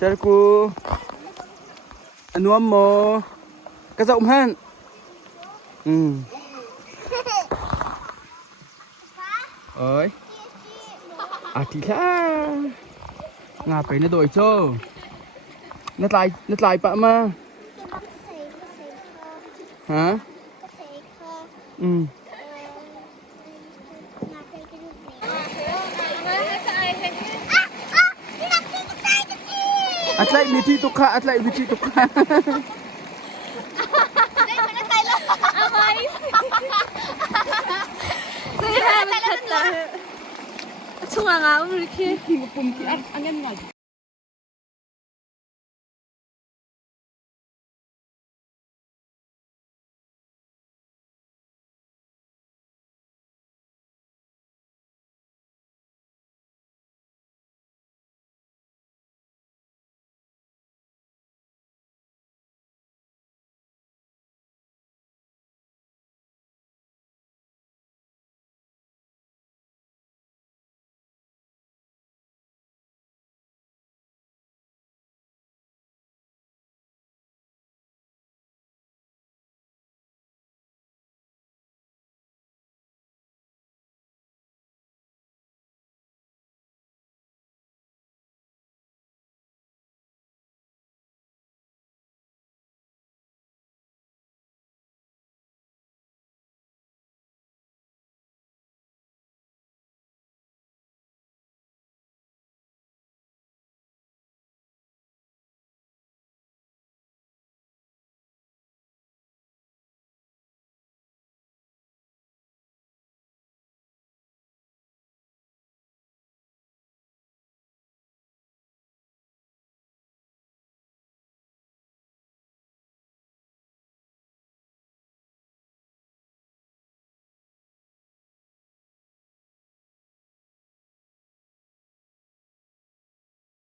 Carku. Anu mo. Kaza umhan. Ơi. Thì là. Ngapain na doy cho? Natlay pa ma. Hả? Atlay biti tukha. 총아, 우리 이렇게. Ang